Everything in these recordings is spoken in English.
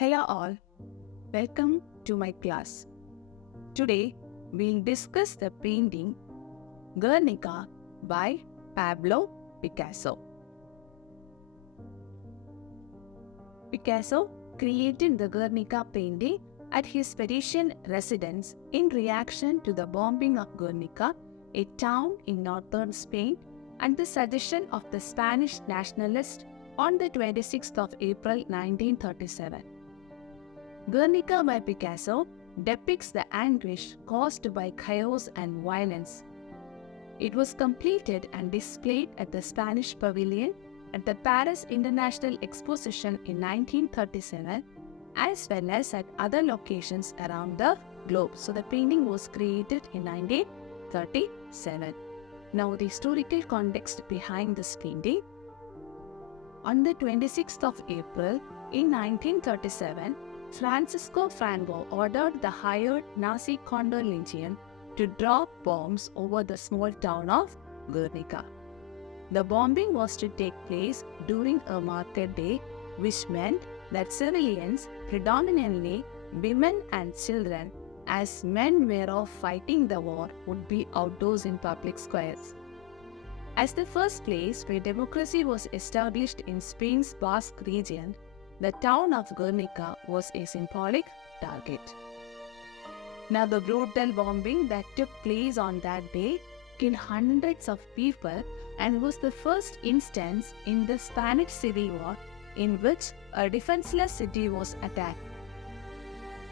Hello all, welcome to my class. Today we'll discuss the painting Guernica by Pablo Picasso. Picasso created the Guernica painting at his Parisian residence in reaction to the bombing of Guernica, a town in northern Spain, and the sedition of the Spanish nationalists on the 26th of April 1937. Guernica by Picasso depicts the anguish caused by chaos and violence. It was completed and displayed at the Spanish Pavilion at the Paris International Exposition in 1937, as well as at other locations around the globe. So the painting was created in 1937. Now the historical context behind this painting. On the 26th of April in 1937, Francisco Franco ordered the hired Nazi Condor Legion to drop bombs over the small town of Guernica. The bombing was to take place during a market day, which meant that civilians, predominantly women and children, as men were off fighting the war, would be outdoors in public squares. As the first place where democracy was established in Spain's Basque region, the town of Guernica was a symbolic target. Now, the brutal bombing that took place on that day killed hundreds of people and was the first instance in the Spanish Civil War in which a defenseless city was attacked.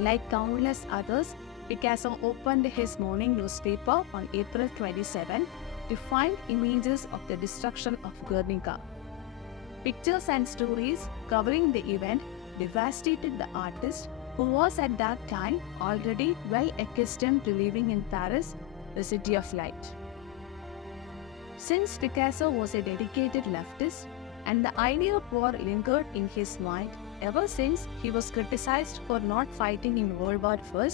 Like countless others, Picasso opened his morning newspaper on April 27 to find images of the destruction of Guernica. Pictures and stories covering the event devastated the artist, who was at that time already well accustomed to living in Paris, the city of light. Since Picasso was a dedicated leftist and the idea of war lingered in his mind ever since he was criticized for not fighting in World War I,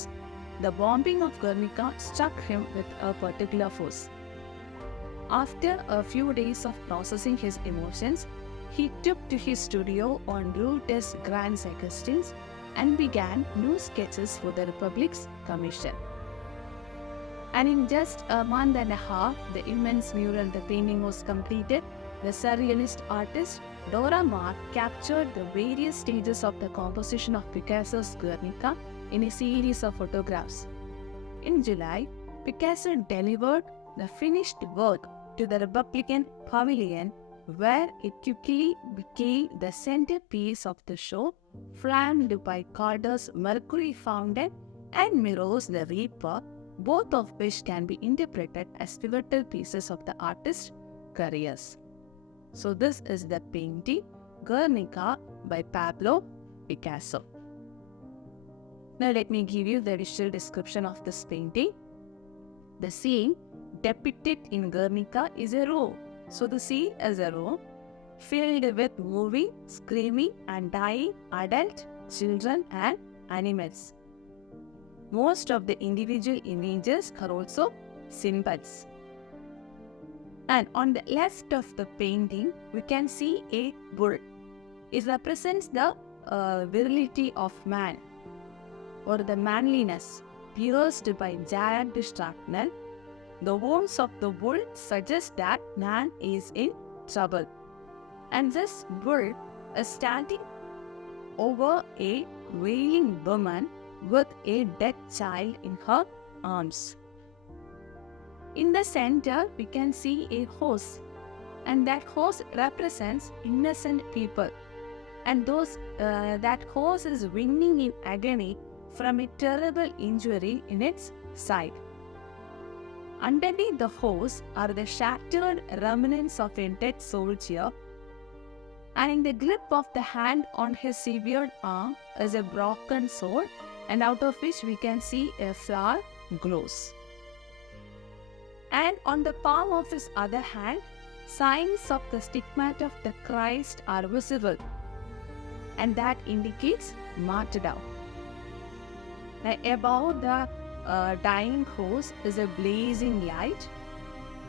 the bombing of Guernica struck him with a particular force. After a few days of processing his emotions, he took to his studio on Rue des Grands Augustins and began new sketches for the Republic's commission. And in just a month and a half, the immense mural the painting was completed. The surrealist artist Dora Maar captured the various stages of the composition of Picasso's Guernica in a series of photographs. In July, Picasso delivered the finished work to the Republican Pavilion, where it quickly became the centerpiece of the show, framed by Calder's Mercury Fountain and Miro's The Reaper, both of which can be interpreted as pivotal pieces of the artist's careers. So this is the painting Guernica by Pablo Picasso. Now let me give you the visual description of this painting. The scene depicted in Guernica is a row. So the scene is a row filled with moving, screaming and dying adult, children and animals. Most of the individual images are also symbols. And on the left of the painting, we can see a bull. It represents the virility of man, or the manliness pierced by giant shrapnel. The wounds of the bull suggest that man is in trouble. And this bull is standing over a wailing woman with a dead child in her arms. In the center, we can see a horse, and that horse represents innocent people. And that horse is whinnying in agony from a terrible injury in its side. Underneath the horse are the shattered remnants of a dead soldier, and in the grip of the hand on his severed arm is a broken sword, and out of which we can see a flower glows. And on the palm of his other hand, signs of the stigmata of the Christ are visible, and that indicates martyrdom. Now, above the dying horse is a blazing light.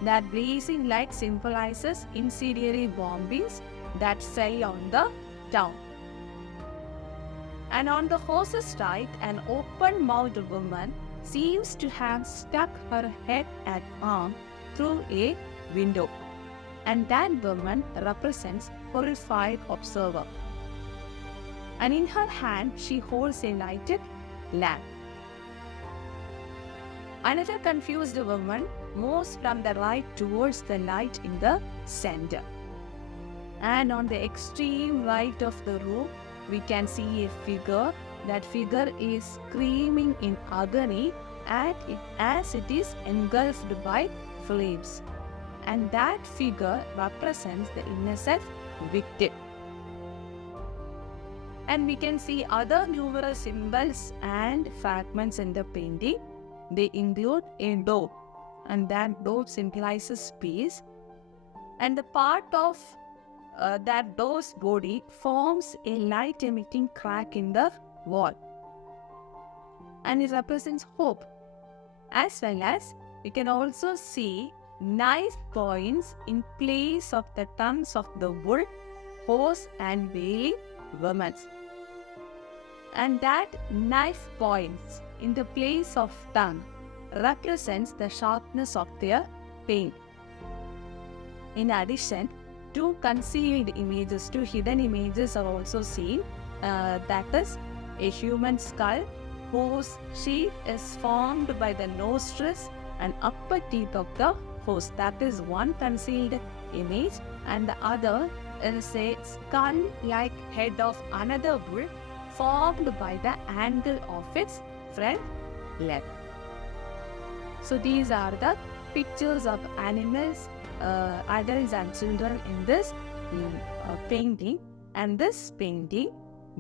That blazing light symbolizes incendiary bombings that fell on the town. And on the horse's right, an open-mouthed woman seems to have stuck her head and arm through a window. And that woman represents horrified observer. And in her hand, she holds a lighted lamp. Another confused woman moves from the right towards the light in the center. And on the extreme right of the room, we can see a figure. That figure is screaming in agony as it is engulfed by flames. And that figure represents the innocent victim. And we can see other numerous symbols and fragments in the painting. They include a door, and that door symbolizes peace. And the part of that door's body forms a light-emitting crack in the wall, and it represents hope. As well as we can also see knife points in place of the tongues of the bull, horse, and wailing women. And that knife points in the place of tongue represents the sharpness of their pain. In addition, two concealed images, two hidden images are also seen. That is a human skull whose shape is formed by the nostrils and upper teeth of the horse. That is one concealed image, and the other is a skull-like head of another bull formed by the angle of its front leg. So these are the pictures of animals, adults and children in this painting, and this painting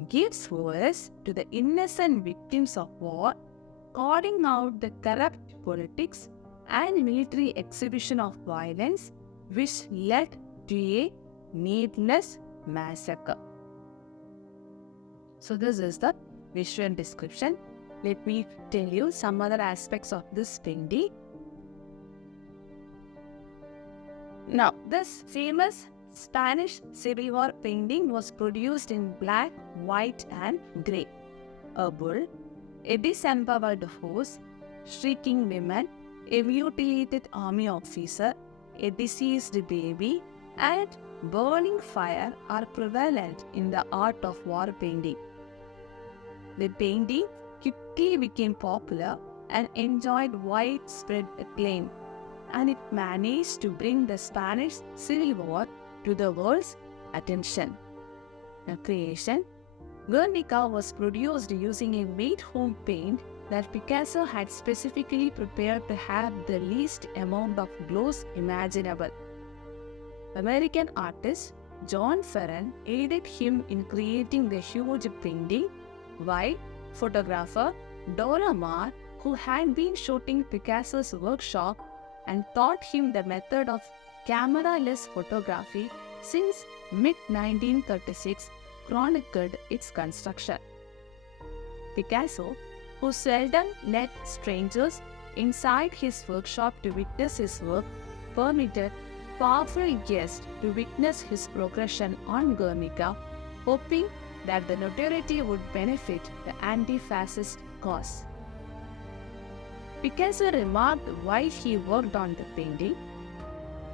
gives voice to the innocent victims of war, calling out the corrupt politics and military exhibition of violence which led to a needless massacre. So this is the visual description. Let me tell you some other aspects of this painting. Now, this famous Spanish Civil War painting was produced in black, white and grey. A bull, a disempowered horse, shrieking women, a mutilated army officer, a deceased baby, and burning fire are prevalent in the art of war painting. The painting quickly became popular and enjoyed widespread acclaim, and it managed to bring the Spanish Civil War to the world's attention. The creation, Guernica was produced using a made-home paint that Picasso had specifically prepared to have the least amount of gloss imaginable. American artist John Ferren aided him in creating the huge painting, while photographer Dora Maar, who had been shooting Picasso's workshop and taught him the method of camera-less photography since mid-1936, chronicled its construction. Picasso, who seldom let strangers inside his workshop to witness his work, permitted powerful guests to witness his progression on Guernica, hoping that the notoriety would benefit the anti-fascist cause. Picasso remarked while he worked on the painting,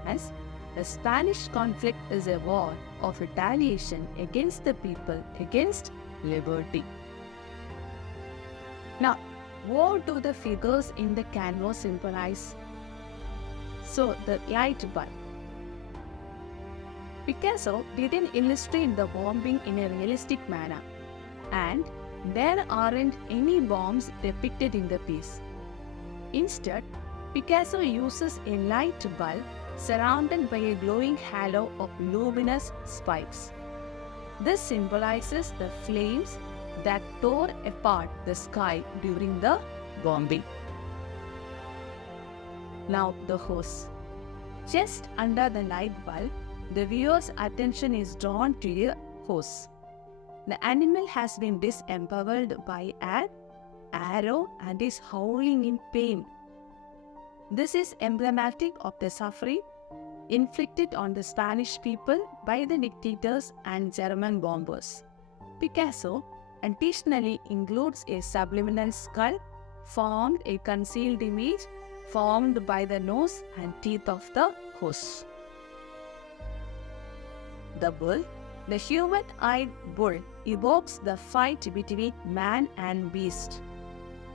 as the Spanish conflict is a war of retaliation against the people, against liberty. Now, what do the figures in the canvas symbolize? So, the light bulb. Picasso didn't illustrate the bombing in a realistic manner, and there aren't any bombs depicted in the piece. Instead, Picasso uses a light bulb surrounded by a glowing halo of luminous spikes. This symbolizes the flames that tore apart the sky during the bombing. Now the horse. Just under the light bulb, the viewer's attention is drawn to a horse. The animal has been disempowered by an arrow and is howling in pain. This is emblematic of the suffering inflicted on the Spanish people by the dictators and German bombers. Picasso, additionally includes a subliminal skull, formed a concealed image formed by the nose and teeth of the horse. The bull, the human-eyed bull, evokes the fight between man and beast.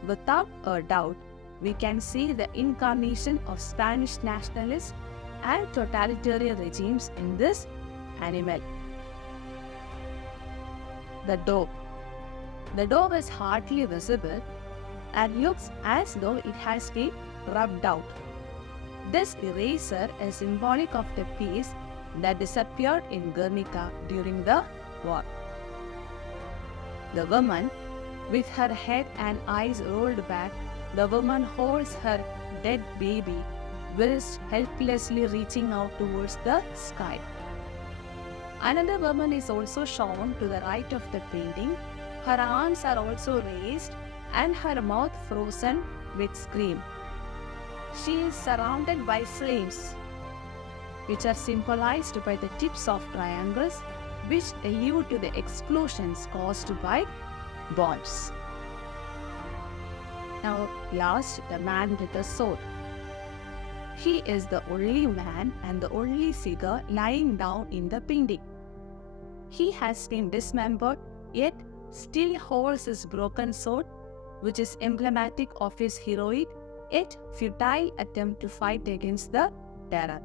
Without a doubt, we can see the incarnation of Spanish nationalists and totalitarian regimes in this animal. The dove. The dove is hardly visible and looks as though it has been rubbed out. This eraser is symbolic of the piece that disappeared in Guernica during the war. The woman, with her head and eyes rolled back, the woman holds her dead baby, whilst helplessly reaching out towards the sky. Another woman is also shown to the right of the painting. Her arms are also raised and her mouth frozen with scream. She is surrounded by flames, which are symbolized by the tips of triangles, which allude to the explosions caused by bombs. Now, last, the man with the sword. He is the only man and the only figure lying down in the painting. He has been dismembered, yet still holds his broken sword, which is emblematic of his heroic yet futile attempt to fight against the terror.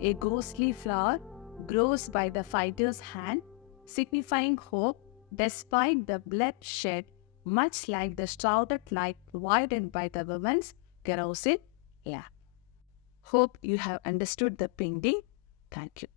A ghostly flower grows by the fighter's hand, signifying hope despite the bloodshed, much like the shrouded light provided by the woman's kerosene lamp. Hope you have understood the painting. Thank you.